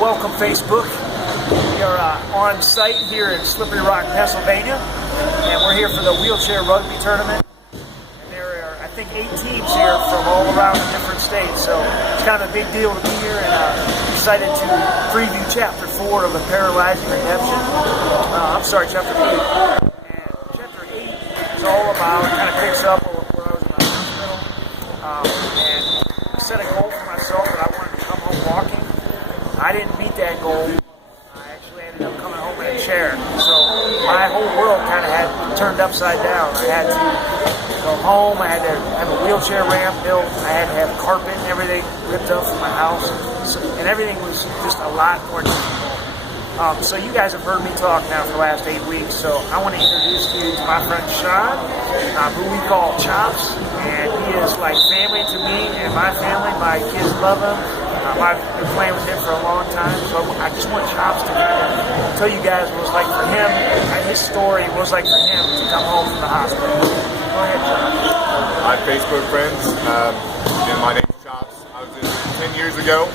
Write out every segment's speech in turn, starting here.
welcome Facebook. We are on site here in Slippery Rock, Pennsylvania, and we're here for the wheelchair rugby tournament. And there are, I think, 8 teams here from all around the different states, so it's kind of a big deal to be here, and excited to preview Chapter 4 of the Paralyzing Redemption. Chapter 8. And Chapter 8 is all about, it kind of picks up where I was in the hospital, and I set a goal for myself that I wanted to come home walking. I didn't meet that goal. I actually ended up coming home in a chair. So my whole world kind of had turned upside down. I had to go home. I had to have a wheelchair ramp built. I had to have carpet and everything ripped up from my house. And everything was just a lot more difficult. So you guys have heard me talk now for the last 8 weeks. So I want to introduce you to my friend Sean, who we call Chops. And he is like family to me and my family. My kids love him. I've been playing with him for a long time, so I just want Chops to kind of tell you guys what it was like for him, his story, what it was like for him to come home from the hospital. Go ahead, Chops. Hi, Facebook friends. Again, my name is Chops. I was 10 years ago.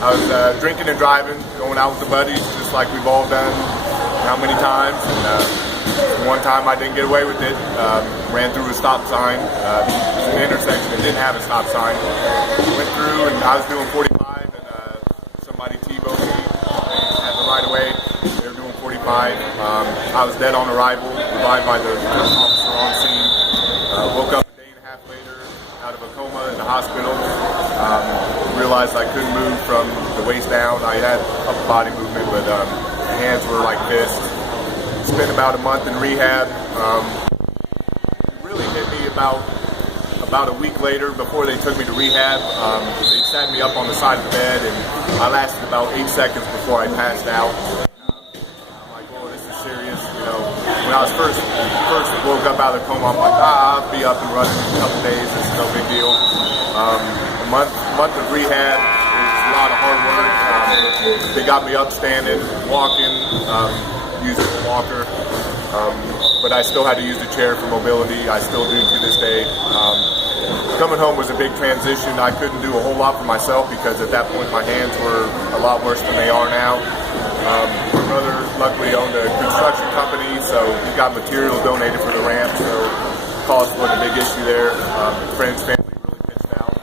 I was drinking and driving, going out with the buddies, just like we've all done how many times. And one time I didn't get away with it. Ran through a stop sign. An intersection that didn't have a stop sign. Went through and I was doing 45. Somebody T-boned me at the right of way. They were doing 45. I was dead on arrival, revived by the officer on scene. Woke up a day and a half later out of a coma in the hospital. Realized I couldn't move from the waist down. I had upper body movement, but the hands were like fists. Spent about a month in rehab. It really hit me about a week later, before they took me to rehab. They sat me up on the side of the bed, and I lasted about 8 seconds before I passed out. I'm like, "Oh, this is serious." You know, when I was first woke up out of the coma, I'm like, "I'll be up and running in a couple days. This is no big deal." A month of rehab was a lot of hard work. They got me up, standing, walking, using a walker. But I still had to use the chair for mobility. I still do to this day. Coming home was a big transition. I couldn't do a whole lot for myself because at that point my hands were a lot worse than they are now. My brother luckily owned a construction company, so he got materials donated for the ramp, so cost wasn't a big issue there. Friends, family really pitched out.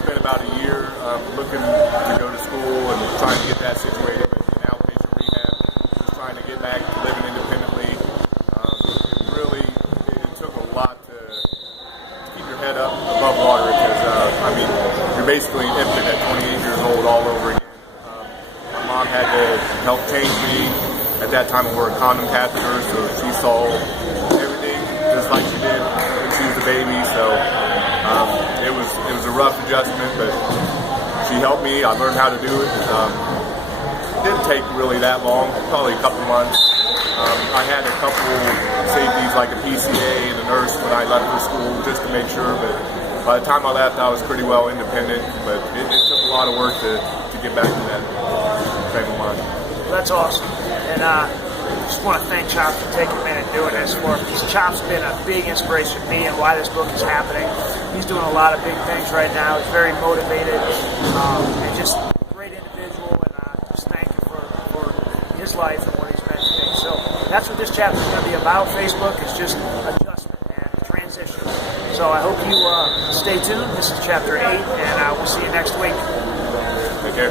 Spent about a year looking to go to school and trying to get that situated, but in outpatient rehab, just trying to get back to living independently. It took a lot to keep your head up above water because, you're basically an infant at 28 years old all over again. My mom had to help change me. At that time, I wore a condom catheter, so she saw everything just like she did when she was a baby. So it was a rough adjustment, but she helped me. I learned how to do it. It didn't take really that long, probably a couple months. I had a couple safeties like a PCA and a nurse when I left for school just to make sure, but by the time I left I was pretty well independent, but it took a lot of work to get back to that frame of mind. Well, that's awesome. And I just want to thank Chops for taking a minute doing this for me. Chops has been a big inspiration to me and why this book is happening. He's doing a lot of big things right now. He's very motivated and just a great individual, and just thank you for his life and what he's meant to me. So that's what this chapter is going to be about. Facebook is just adjustment and transition. So I hope you stay tuned. This is Chapter 8, and we'll see you next week. Take care.